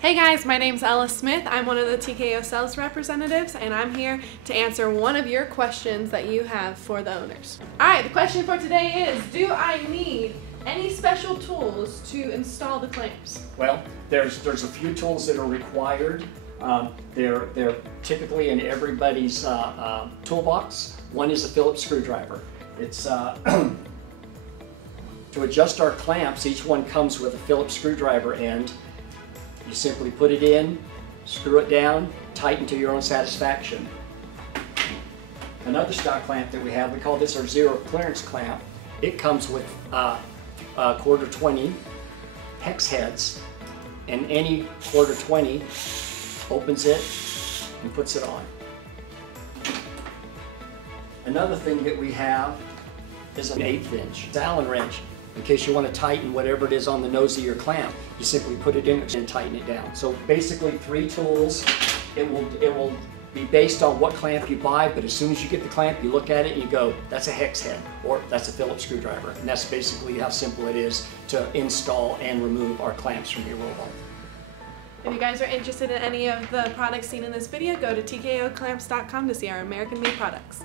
Hey guys, my name's Ella Smith. I'm one of the TKO sales representatives, and I'm here to answer one of your questions that you have for the owners. Alright, the question for today is, do I need any special tools to install the clamps? Well, there's a few tools that are required. They're typically in everybody's toolbox. One is a Phillips screwdriver. It's to adjust our clamps, each one comes with a Phillips screwdriver end. You simply put it in, screw it down, tighten to your own satisfaction. Another stock clamp that we have, we call this our zero clearance clamp. It comes with quarter 20 hex heads, and any quarter 20 opens it and puts it on. Another thing that we have is an 1/8 inch. It's Allen wrench. In case you want to tighten whatever it is on the nose of your clamp, you simply put it in and tighten it down. So basically 3 tools. It will be based on what clamp you buy, but as soon as you get the clamp, you look at it and you go, that's a hex head, or that's a Phillips screwdriver. And that's basically how simple it is to install and remove our clamps from your robot. If you guys are interested in any of the products seen in this video, go to tkoclamps.com to see our American-made products.